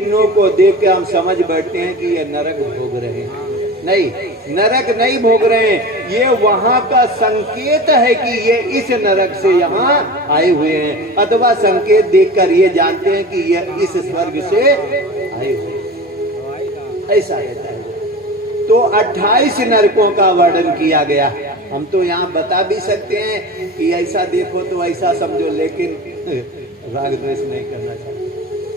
चिन्हों को देख के हम समझ बैठते हैं कि ये नरक भोग रहे हैं। नहीं, नरक नहीं भोग रहे हैं, ये वहां का संकेत है कि ये इस नरक से यहाँ आए हुए हैं, अथवा संकेत देखकर ये जानते हैं कि ये इस स्वर्ग से आए हुए हैं। ऐसा रहता है। तो 28 नरकों का वर्णन किया गया। हम तो यहाँ बता भी सकते हैं कि ऐसा देखो तो ऐसा समझो, लेकिन राग द्वेष नहीं करना चाहिए।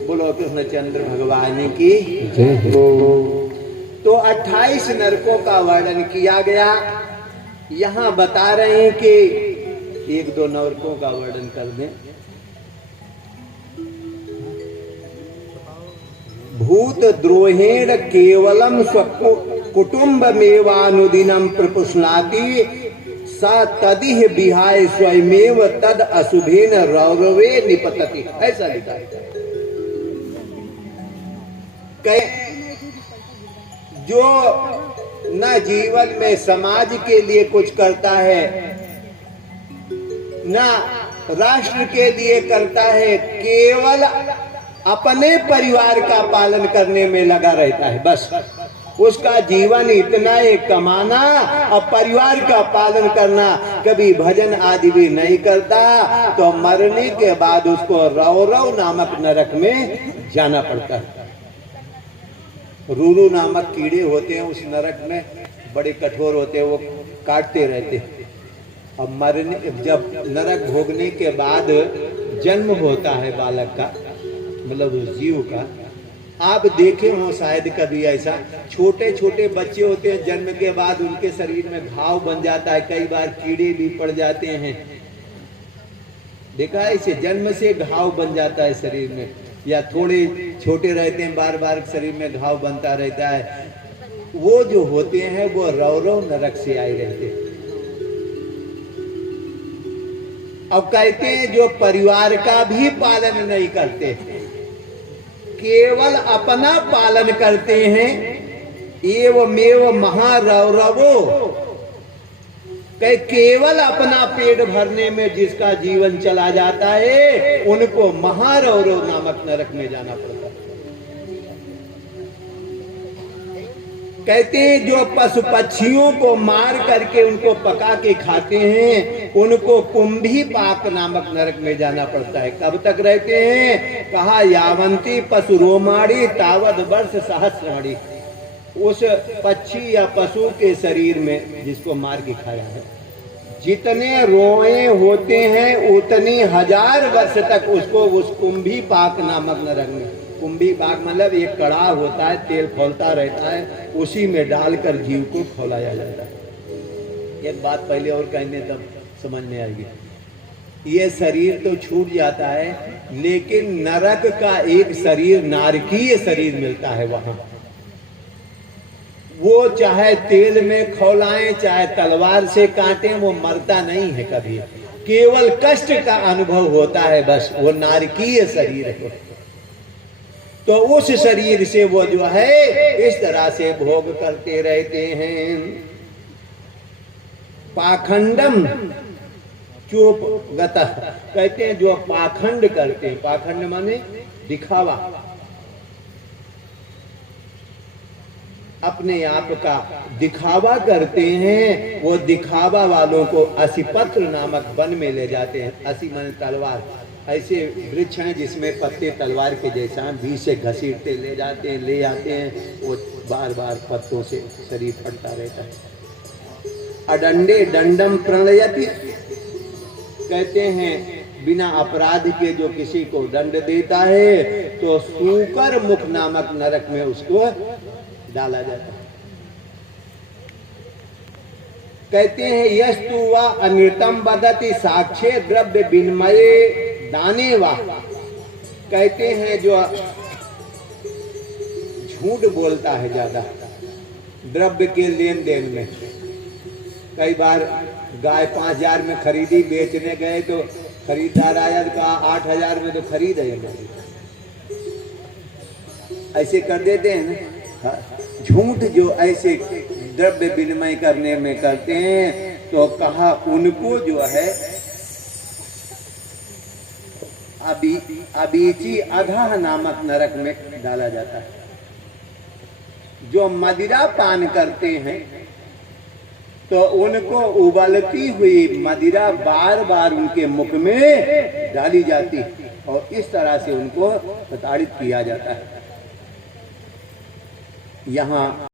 बोलो कृष्णचंद्र भगवान की जय हो। तो 28 नरकों का वर्णन किया गया। यहाँ बता रहे हैं कि एक दो नरकों का वर्णन कर दें। भूत द्रोहेण केवलम कुटुम्बमेवानुदिनं प्रपुष्णाति स तदिह विहाय स्वयमेव तद अशुभेन रौरवे निपतति। ऐसा लिखा है। जो न जीवन में समाज के लिए कुछ करता है, न राष्ट्र के लिए करता है, केवल अपने परिवार का पालन करने में लगा रहता है। बस उसका जीवन इतना है, कमाना और परिवार का पालन करना। कभी भजन आदि भी नहीं करता, तो मरने के बाद उसको रौरव नामक नरक में जाना पड़ता है। रूरू नामक कीड़े होते हैं उस नरक में, बड़े कठोर होते हैं, वो काटते रहते हैं। अब मरने, जब नरक भोगने के बाद जन्म होता है बालक का, मतलब उस जीव का, आप देखे हो शायद कभी ऐसा, छोटे छोटे बच्चे होते हैं, जन्म के बाद उनके शरीर में घाव बन जाता है, कई बार कीड़े भी पड़ जाते हैं। देखा है इसे, जन्म से घाव बन जाता है शरीर में, या थोड़े छोटे रहते हैं, बार बार शरीर में घाव बनता रहता है। वो जो होते हैं वो रौरव नरक से आए रहते हैं। अब कहते हैं जो परिवार का भी पालन नहीं करते, केवल अपना पालन करते हैं, एवमेव महारौरवो, केवल अपना पेट भरने में जिसका जीवन चला जाता है, उनको महारौरव नामक नरक में जाना पड़ता है। कहते हैं जो पशु पक्षियों को मार करके उनको पका के खाते हैं, उनको कुंभी पाक नामक नरक में जाना पड़ता है। कब तक रहते हैं? कहा यावंती पशु रोमाणी तावद वर्ष सहस्राणी। उस पक्षी या पशु के शरीर में जिसको मार के खाया है, जितने रोए होते हैं उतनी 1000 वर्ष तक उसको उस कुंभी पाक नामक नरक में, कुंभी पाक मतलब एक कड़ाह होता है, तेल खौलता रहता है, उसी में डालकर जीव को खौलाया जाता है। एक बात पहले और कहने तब समझ में आएगी। ये शरीर तो छूट जाता है, लेकिन नरक का एक शरीर, नारकीय शरीर मिलता है वहां। वो चाहे तेल में खौलाएं, चाहे तलवार से काटें, वो मरता नहीं है कभी, केवल कष्ट का अनुभव होता है, बस। वो नारकीय शरीर है। तो उस शरीर से वो जो है इस तरह से भोग करते रहते हैं। पाखंडम चुप गतः, कहते हैं जो पाखंड करते हैं, पाखंड माने दिखावा, अपने आप का दिखावा करते हैं, वो दिखावा वालों को असिपत्र नामक वन में ले जाते हैं। असि माने तलवार, ऐसे वृक्ष हैं जिसमें पत्ते तलवार के जैसा बीच से घसीटते ले जाते हैं, ले आते हैं, वो बार बार पत्तों से शरीर फटता रहता है। अडंडे दंडम प्रणयति, कहते हैं बिना अपराध के जो किसी को दंड देता है तो सूकर मुख नामक नरक में उसको डाला जाता है। कहते हैं यस्तु वा अनृतम वदति साक्षे द्रव्य विनिमये दाने वा, कहते हैं जो झूठ बोलता है ज्यादा द्रव्य के लेन देन में। कई बार गाय 5000 में खरीदी, बेचने गए तो खरीदार आया, कहा 8000 में तो खरीद है, ऐसे कर देते हैं ना। झूठ जो ऐसे द्रव्य विनिमय करने में करते हैं, तो कहा उनको जो है अबीची अधः नामक नरक में डाला जाता है। जो मदिरा पान करते हैं तो उनको उबलती हुई मदिरा बार बार उनके मुख में डाली जाती है और इस तरह से उनको प्रताड़ित किया जाता है। यहाँ